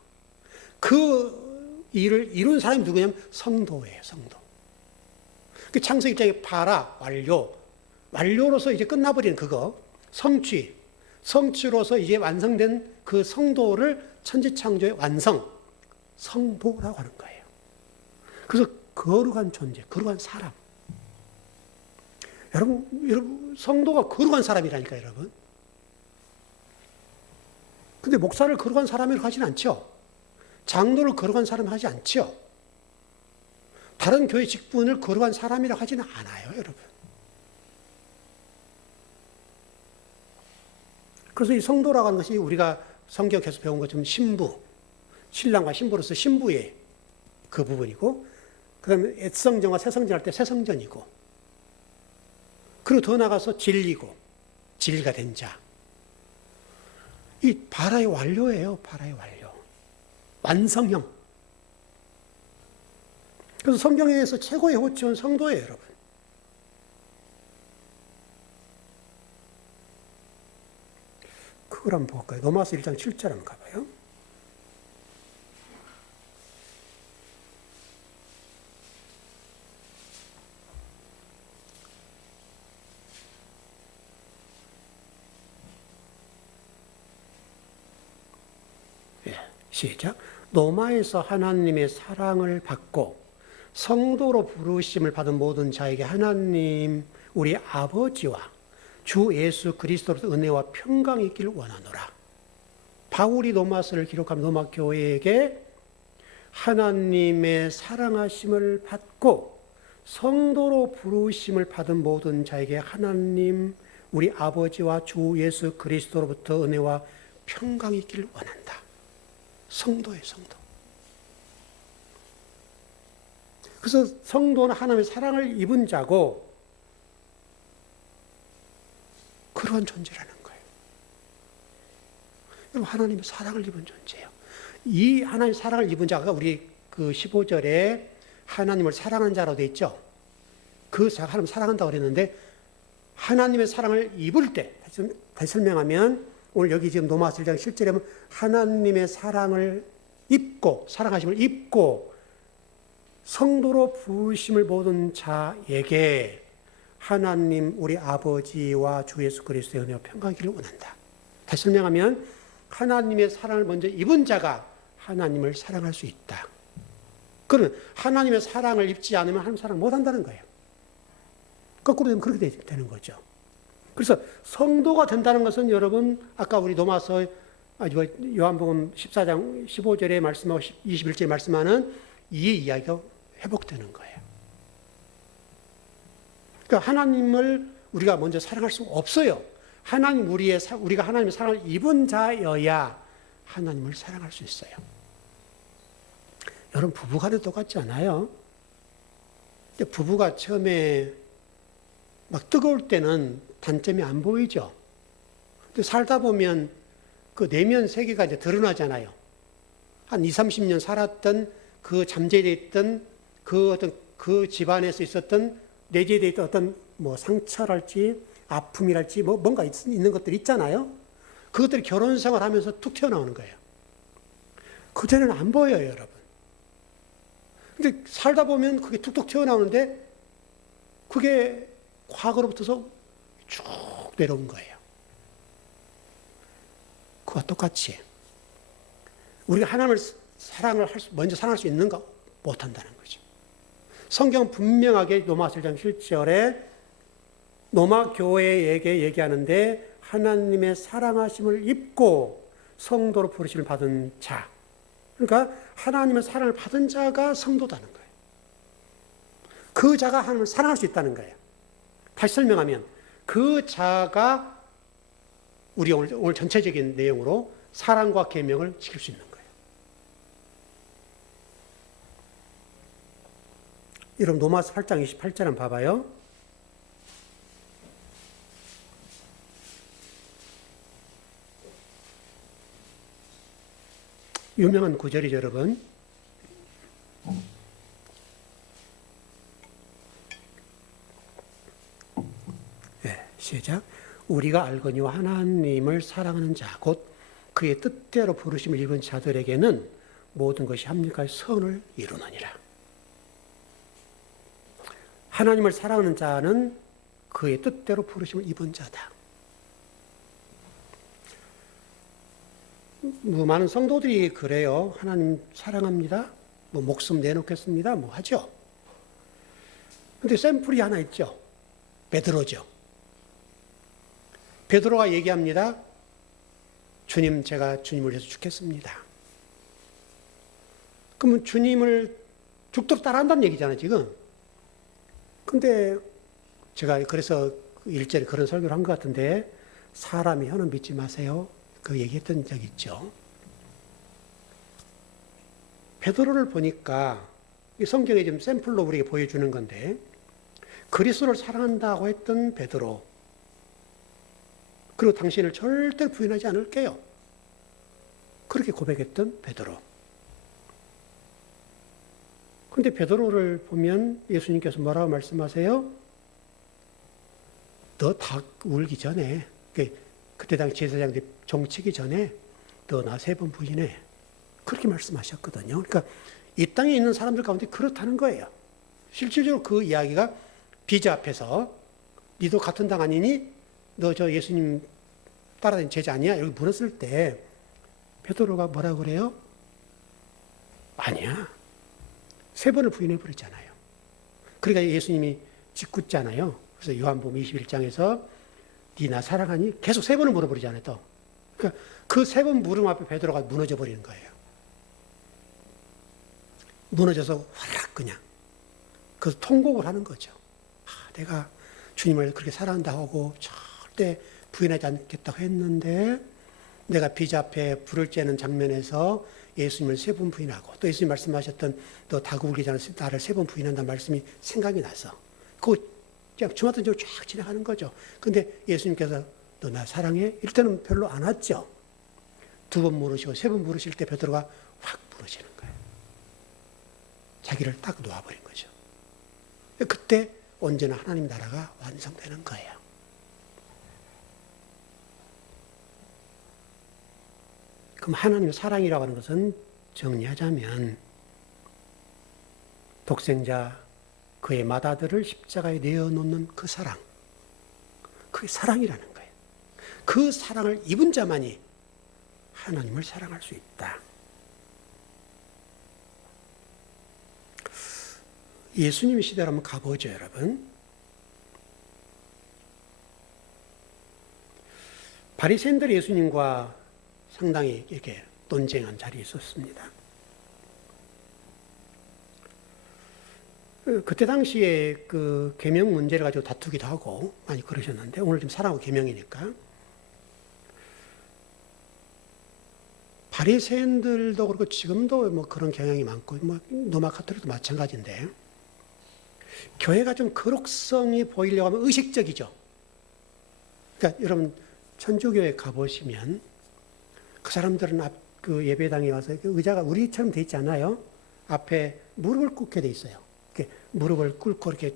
그 일을 이룬 사람이 누구냐면 성도예요. 성도. 그 창세기 1장에 바라, 완료 완료로서 이제 끝나버리는 그거 성취로서 이제 완성된 그 성도를 천지창조의 완성, 성도라고 하는 거예요. 그래서 거룩한 존재, 거룩한 사람. 여러분, 성도가 거룩한 사람이라니까요, 여러분. 근데 목사를 거룩한 사람이라고 하진 않죠. 장로를 거룩한 사람이라고 하지 않죠. 다른 교회 직분을 거룩한 사람이라고 하지는 않아요, 여러분. 그래서 이 성도라고 하는 것이 우리가 성경에서 배운 것처럼 신부, 신랑과 신부로서 신부의 그 부분이고, 그 다음에 옛성전과 새성전 할 때 새성전이고, 그리고 더 나가서 진리고, 진리가 된 자. 이 바라의 완료예요, 바라의 완료. 완성형. 그래서 성경에서 최고의 호칭은 성도예요, 여러분. 그걸 한번 볼까요? 로마서 1장 7절 한번 가봐요. 시작. 로마에서 하나님의 사랑을 받고 성도로 부르심을 받은 모든 자에게 하나님 우리 아버지와 주 예수 그리스도로서 은혜와 평강이 있기를 원하노라. 바울이 로마서를 기록한 로마 교회에게 하나님의 사랑하심을 받고 성도로 부르심을 받은 모든 자에게 하나님 우리 아버지와 주 예수 그리스도로부터 은혜와 평강이 있기를 원한다. 성도예요, 성도. 그래서 성도는 하나님의 사랑을 입은 자고 그러한 존재라는 거예요. 여러분, 하나님의 사랑을 입은 존재예요. 이 하나님의 사랑을 입은 자가 우리 그 15절에 하나님을 사랑하는 자로 되어 있죠. 그 자가 하나님을 사랑한다고 그랬는데 하나님의 사랑을 입을 때, 다시 설명하면 오늘 여기 지금 로마서 1장 실제로 보면 하나님의 사랑을 입고, 사랑하심을 입고 성도로 부으심을 모든 자에게 하나님 우리 아버지와 주 예수 그리스도의 은혜와 평강이기를 원한다. 다시 설명하면 하나님의 사랑을 먼저 입은 자가 하나님을 사랑할 수 있다. 그러면 하나님의 사랑을 입지 않으면 하나님 사랑을 못한다는 거예요. 거꾸로 되면 그렇게 되는 거죠. 그래서 성도가 된다는 것은 여러분 아까 우리 로마서 요한복음 14장 15절에 말씀하고 21절에 말씀하는 이 이야기가 회복되는 거예요. 그러니까 하나님을 우리가 먼저 사랑할 수 없어요. 우리가 하나님의 사랑을 입은 자여야 하나님을 사랑할 수 있어요. 여러분 부부간에 똑같지 않아요? 부부가 처음에 막 뜨거울 때는 단점이 안 보이죠. 근데 살다 보면 그 내면 세계가 이제 드러나잖아요. 한 20, 30년 살았던 그 잠재되어 있던 그 어떤 그 집안에서 있었던 내재되어 있던 어떤 뭐 상처랄지 아픔이랄지 뭐 뭔가 있는 것들이 있잖아요. 그것들이 결혼 생활하면서 툭 튀어나오는 거예요. 그전에는 안 보여요, 여러분. 근데 살다 보면 그게 툭툭 튀어나오는데 그게 과거로부터서 쭉 내려온 거예요. 그와 똑같이 우리가 하나님을 먼저 사랑할 수 있는가? 못한다는 거죠. 성경 분명하게 로마서 1장 7절에 로마 교회에게 얘기하는데 하나님의 사랑하심을 입고 성도로 부르심을 받은 자. 그러니까 하나님의 사랑을 받은 자가 성도다는 거예요. 그 자가 하나님을 사랑할 수 있다는 거예요. 다시 설명하면 그 자가 우리 오늘 전체적인 내용으로 사랑과 계명을 지킬 수 있는 거예요. 여러분 로마서 8장 28절 한번 봐봐요. 유명한 구절이죠, 여러분. 네, 시작. 우리가 알거니와 하나님을 사랑하는 자, 곧 그의 뜻대로 부르심을 입은 자들에게는 모든 것이 합력하여 선을 이루느니라. 하나님을 사랑하는 자는 그의 뜻대로 부르심을 입은 자다. 많은 성도들이 그래요. 하나님 사랑합니다. 목숨 내놓겠습니다. 하죠. 근데 샘플이 하나 있죠. 베드로죠. 베드로가 얘기합니다. 주님, 제가 주님을 위해서 죽겠습니다. 그러면 주님을 죽도록 따라한다는 얘기잖아요, 지금. 근데 제가 그래서 일절에 그런 설교를 한 것 같은데, 사람의 혀는 믿지 마세요. 그 얘기했던 적 있죠. 베드로를 보니까 성경에 좀 샘플로 우리에게 보여주는 건데, 그리스도를 사랑한다고 했던 베드로, 그리고 당신을 절대 부인하지 않을게요. 그렇게 고백했던 베드로. 그런데 베드로를 보면 예수님께서 뭐라고 말씀하세요? 너 닭 울기 전에, 그때 당시 제사장들이 종치기 전에 너 나 3번 부인해. 그렇게 말씀하셨거든요. 그러니까 이 땅에 있는 사람들 가운데 그렇다는 거예요. 실질적으로 그 이야기가 비자 앞에서 니도 같은 당 아니니? 너 저 예수님 따라다니는 제자 아니야? 이렇게 물었을 때 베드로가 뭐라고 그래요? 아니야. 3번을 부인해 버렸잖아요. 그러니까 예수님이 짓궂잖아요. 그래서 요한복음 21장에서 니 나 사랑하니? 계속 3번을 물어버리잖아요. 또. 그러니까 그 3번 물음 앞에 베드로가 무너져 버리는 거예요. 무너져서 화락 그냥. 그래서 통곡을 하는 거죠. 내가 주님을 그렇게 사랑한다고 하고 절대 부인하지 않겠다고 했는데 내가 비자 앞에 불을 쬐는 장면에서 예수님을 3번 부인하고 또 예수님 말씀하셨던 너 닭 울기 전에 나를 3번 부인한다는 말씀이 생각이 나서 그거 그냥 주마등적으로 쫙 지나가는 거죠. 근데 예수님께서 너 나 사랑해? 이럴 때는 별로 안 왔죠. 2번 물으시고 3번 물으실 때 베드로가 확 무너지는 거예요. 자기를 딱 놓아버린 거죠. 그때 언제나 하나님 나라가 완성되는 거예요. 그럼 하나님의 사랑이라고 하는 것은 정리하자면 독생자 그의 맏아들을 십자가에 내어놓는 그 사랑, 그게 사랑이라는 거예요. 그 사랑을 입은 자만이 하나님을 사랑할 수 있다. 예수님의 시대로 한번 가보죠, 여러분. 바리새인들이 예수님과 상당히 이렇게 논쟁한 자리에 있었습니다. 그때 당시에 그 계명 문제를 가지고 다투기도 하고 많이 그러셨는데 오늘 지금 사랑하고 계명이니까 바리새인들도 그렇고 지금도 뭐 그런 경향이 많고 뭐 로마 가톨릭도 마찬가지인데 교회가 좀 거룩성이 보이려고 하면 의식적이죠. 그러니까 여러분 천주교에 가보시면 그 사람들은 그 예배당에 와서 그 의자가 우리처럼 돼 있지 않아요? 앞에 무릎을 꿇게 돼 있어요. 이렇게 무릎을 꿇고 이렇게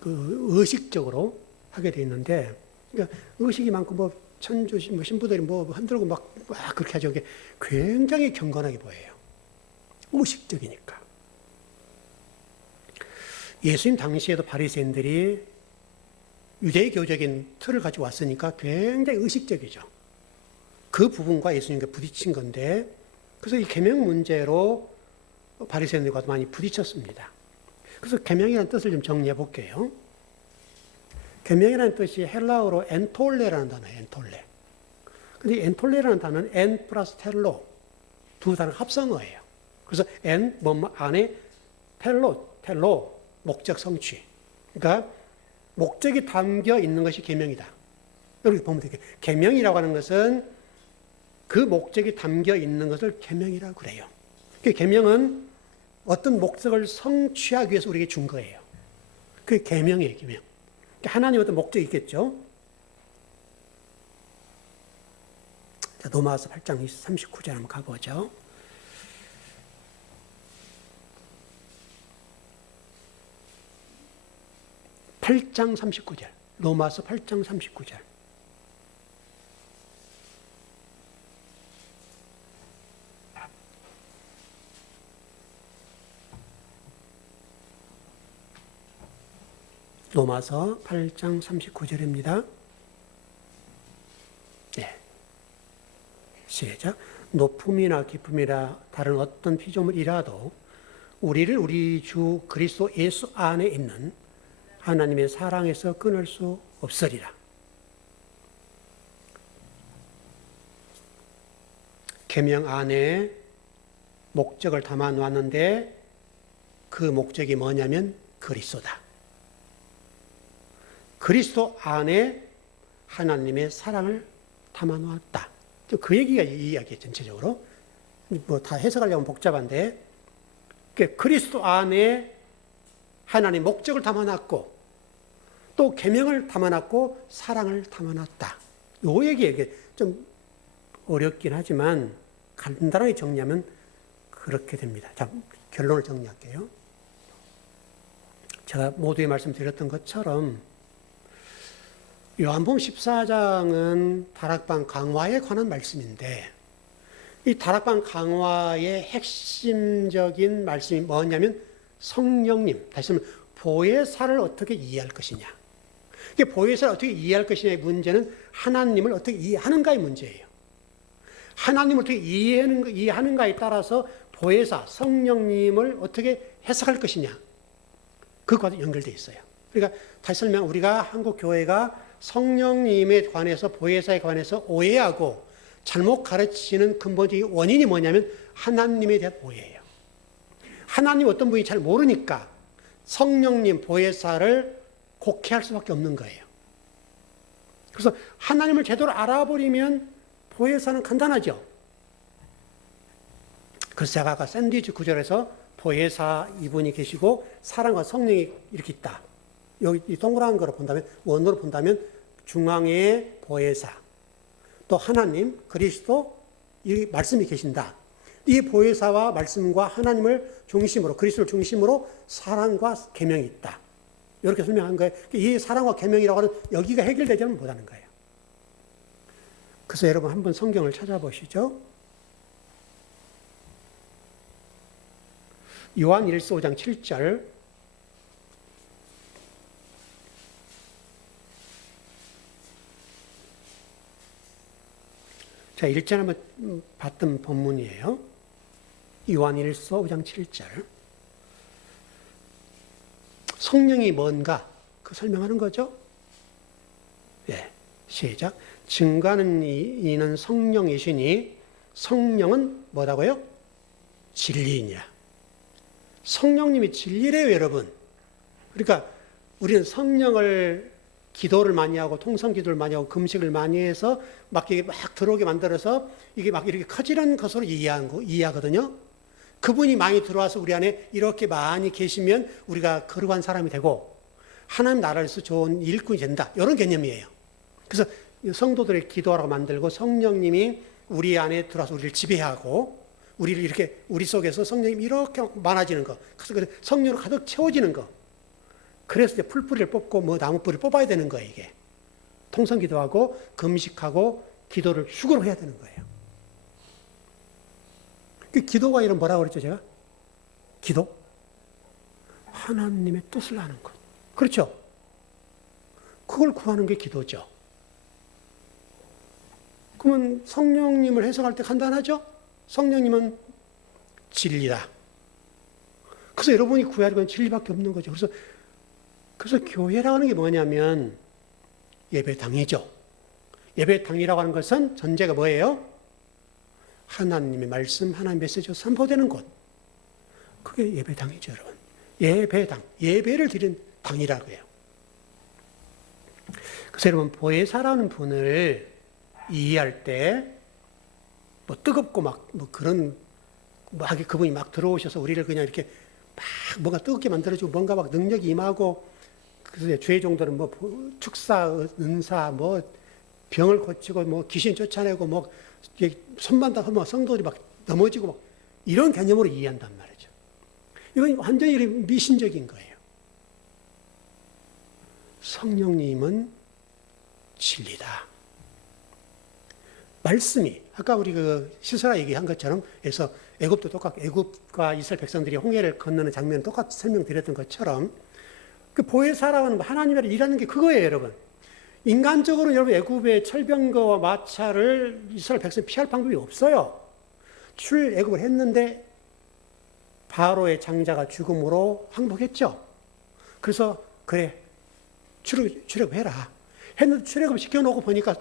그 의식적으로 하게 돼 있는데, 그러니까 의식이 많고 뭐 천주 신부들이 뭐 흔들고 막 그렇게 하죠. 이게 굉장히 경건하게 보여요. 의식적이니까. 예수님 당시에도 바리새인들이 유대교적인 틀을 가지고 왔으니까 굉장히 의식적이죠. 그 부분과 예수님과 부딪힌 건데, 그래서 이 계명 문제로 바리새인들과도 많이 부딪혔습니다. 그래서 계명이라는 뜻을 좀 정리해 볼게요. 계명이라는 뜻이 헬라어로 엔톨레라는 단어예요. 엔톨레. 근데 엔톨레라는 단어는 엔 플러스 텔로 두 단어 합성어예요. 그래서 엔 뭐 안에 텔로 목적 성취. 그러니까 목적이 담겨 있는 것이 계명이다. 이렇게 보면 되게 계명이라고 하는 것은 그 목적이 담겨 있는 것을 계명이라고 그래요. 계명은 어떤 목적을 성취하기 위해서 우리에게 준 거예요. 그게 계명이에요, 계명. 하나님 어떤 목적이 있겠죠. 자, 로마서 8장 39절 한번 가보죠. 로마서 8장 39절. 로마서 8장 39절입니다. 네. 시작. 높음이나 깊음이나 다른 어떤 피조물이라도 우리를 우리 주 그리스도 예수 안에 있는 하나님의 사랑에서 끊을 수 없으리라. 계명 안에 목적을 담아 놨는데 그 목적이 뭐냐면 그리스도다. 그리스도 안에 하나님의 사랑을 담아 놓았다. 그 얘기가 이 이야기예요, 전체적으로. 뭐 다 해석하려면 복잡한데, 그리스도 안에 하나님 목적을 담아 놨고, 또 계명을 담아 놨고, 사랑을 담아 놨다. 요 얘기에 좀 어렵긴 하지만, 간단하게 정리하면 그렇게 됩니다. 자, 결론을 정리할게요. 제가 모두에 말씀드렸던 것처럼, 요한복음 14장은 다락방 강화에 관한 말씀인데 이 다락방 강화의 핵심적인 말씀이 뭐냐면 성령님, 다시 말하면 보혜사를 어떻게 이해할 것이냐. 보혜사를 어떻게 이해할 것이냐의 문제는 하나님을 어떻게 이해하는가의 문제예요. 하나님을 어떻게 이해하는가에 따라서 보혜사, 성령님을 어떻게 해석할 것이냐. 그것과 연결되어 있어요. 그러니까 다시 설명, 우리가 한국 교회가 성령님에 관해서 보혜사에 관해서 오해하고 잘못 가르치는 근본적인 원인이 뭐냐면 하나님에 대한 오해예요. 하나님 어떤 분이 잘 모르니까 성령님 보혜사를 곡해할 수밖에 없는 거예요. 그래서 하나님을 제대로 알아버리면 보혜사는 간단하죠. 그래서 제가 아까 샌드위치 구절에서 보혜사 이분이 계시고 사랑과 성령이 이렇게 있다. 여기 이 동그란 거로 본다면, 원으로 본다면 중앙에 보혜사, 또 하나님, 그리스도, 이 말씀이 계신다. 이 보혜사와 말씀과 하나님을 중심으로, 그리스도를 중심으로 사랑과 계명이 있다. 이렇게 설명한 거예요. 이 사랑과 계명이라고 하는 여기가 해결되지 못하는 거예요. 그래서 여러분 한번 성경을 찾아보시죠. 요한 1서 5장 7절. 자, 1절 한번 봤던 본문이에요. 요한 1서 5장 7절. 성령이 뭔가 그 설명하는 거죠. 예, 시작. 증거하는 이는 성령이시니 성령은 뭐라고요? 진리이냐. 성령님이 진리래요, 여러분. 그러니까 우리는 성령을 기도를 많이 하고 통성기도를 많이 하고 금식을 많이 해서 막 이게 막 들어오게 만들어서 이게 막 이렇게 커지는 것으로 이해하거든요. 그분이 많이 들어와서 우리 안에 이렇게 많이 계시면 우리가 거룩한 사람이 되고 하나님 나라에서 좋은 일꾼이 된다. 이런 개념이에요. 그래서 성도들의 기도하라고 만들고 성령님이 우리 안에 들어와서 우리를 지배하고 우리를 이렇게 우리 속에서 성령님이 이렇게 많아지는 거. 그래서 성령으로 가득 채워지는 거. 그래서 이제 풀뿌리를 뽑고 뭐 나무뿌리를 뽑아야 되는 거예요, 이게. 통성기도하고 금식하고 기도를 휴거로 해야 되는 거예요. 그 기도가 이런 뭐라고 그랬죠, 제가? 기도? 하나님의 뜻을 아는 것. 그렇죠? 그걸 구하는 게 기도죠. 그러면 성령님을 해석할 때 간단하죠? 성령님은 진리다. 그래서 여러분이 구해야 할 건 진리밖에 없는 거죠. 그래서 교회라는 게 뭐냐면 예배당이죠. 예배당이라고 하는 것은 전제가 뭐예요? 하나님의 말씀, 하나님의 메시지가 선포되는 곳. 그게 예배당이죠, 여러분. 예배당, 예배를 드리는 당이라고 해요. 그래서 여러분, 보혜사라는 분을 이해할 때, 뭐 뜨겁고 뭐 그런, 그분이 막 들어오셔서 우리를 그냥 이렇게 막 뭔가 뜨겁게 만들어주고 뭔가 막 능력이 임하고, 그래서 죄 정도는 뭐 축사, 은사, 뭐 병을 고치고 뭐 귀신 쫓아내고 뭐 손만 다 하면 성도들이 막 넘어지고 막 이런 개념으로 이해한단 말이죠. 이건 완전히 미신적인 거예요. 성령님은 진리다. 말씀이 아까 우리 그 시스라 얘기한 것처럼 해서 애굽도 똑같고 애굽과 이스라엘 백성들이 홍해를 건너는 장면 똑같이 설명드렸던 것처럼 그 보혜사라는 하나님의 일하는 게 그거예요, 여러분. 인간적으로 여러분 애굽의 철병거와 마차를 이스라엘 백성이 피할 방법이 없어요. 출애굽을 했는데 바로의 장자가 죽음으로 항복했죠. 그래서 그래 출애굽해라 했는데 출애굽 시켜놓고 보니까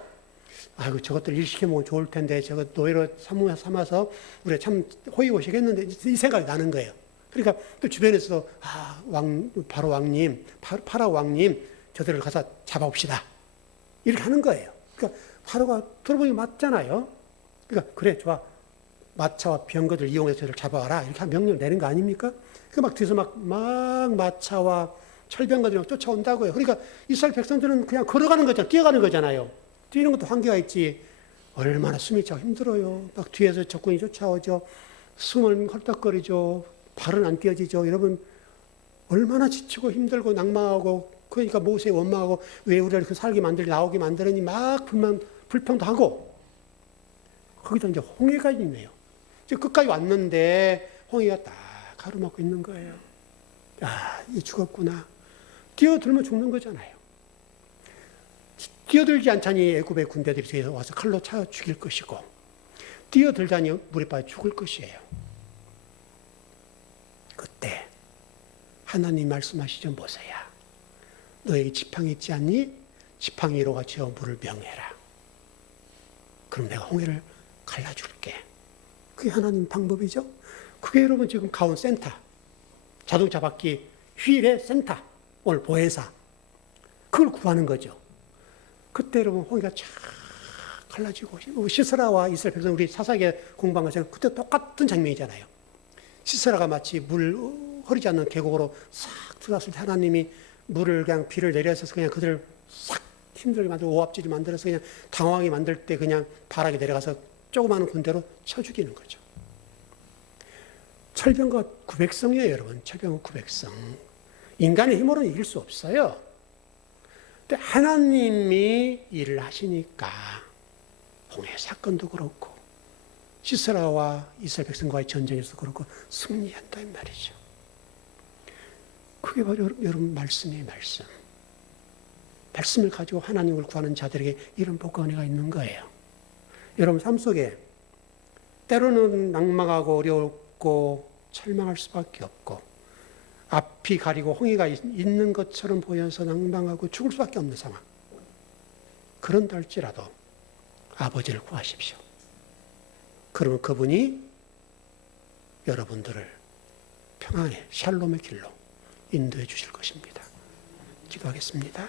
아이고 저것들 일 시켜먹으면 좋을 텐데 저것 노예로 삼아서 우리가 참 호의호식했는데 이 생각이 나는 거예요. 그러니까 또 주변에서 바로 왕님, 파라오 왕님 저들을 가서 잡아옵시다 이렇게 하는 거예요. 그러니까 파라오가 들어보니 맞잖아요. 그러니까 그래 좋아 마차와 병거들 이용해서 저를 잡아와라 이렇게 명령을 내는 거 아닙니까? 그 막 뒤에서 막 마차와 철병거들이 막 쫓아온다고요. 그러니까 이스라엘 백성들은 그냥 걸어가는 거잖아요. 뛰어가는 거잖아요. 뛰는 것도 한계가 있지. 얼마나 숨이 차고 힘들어요. 막 뒤에서 적군이 쫓아오죠. 숨을 헐떡거리죠. 발은 안 띄어지죠. 여러분 얼마나 지치고 힘들고 낭망하고 그러니까 모세에 원망하고 왜 우리를 그 살게 만들고 나오게 만드느니 막 불평도 하고 거기다 이제 홍해가 있네요. 이제 끝까지 왔는데 홍해가 딱 가로막고 있는 거예요. 이 죽었구나. 뛰어들면 죽는 거잖아요. 뛰어들지 않자니 애굽의 군대들이 뒤에서 와서 칼로 차 죽일 것이고 뛰어들자니 물에 빠져 죽을 것이에요. 그때 하나님 말씀하시죠. 모세야 너에게 지팡이 있지 않니? 지팡이로 같이 물을 명해라. 그럼 내가 홍해를 갈라줄게. 그게 하나님 방법이죠. 그게 여러분 지금 가온 센터 자동차 바퀴 휠의 센터 오늘 보혜사 그걸 구하는 거죠. 그때 여러분 홍해가 쫙 갈라지고 시스라와 이스라엘 백성 우리 사사기에 공부한 것처럼 그때 똑같은 장면이잖아요. 시스라가 마치 물 흐르지 않는 계곡으로 싹 들어갔을 때 하나님이 물을 그냥 비를 내려서 그냥 그들을 싹 힘들게 만들고 오합지를 만들어서 그냥 당황하게 만들 때 그냥 바닥에 내려가서 조그마한 군대로 쳐 죽이는 거죠. 철병과 900성이에요, 여러분. 철병과 900성. 인간의 힘으로는 이길 수 없어요. 근데 하나님이 일을 하시니까 홍해 사건도 그렇고 시스라와 이스라엘 백성과의 전쟁에서 그렇고 승리한다 이 말이죠. 그게 바로 여러분 말씀이에요, 말씀. 말씀을 가지고 하나님을 구하는 자들에게 이런 복과 은혜가 있는 거예요. 여러분 삶 속에 때로는 낭망하고 어렵고 철망할 수밖에 없고 앞이 가리고 홍해가 있는 것처럼 보여서 낭망하고 죽을 수밖에 없는 상황. 그런다 할지라도 아버지를 구하십시오. 그러면 그분이 여러분들을 평안의 샬롬의 길로 인도해 주실 것입니다. 기도하겠습니다.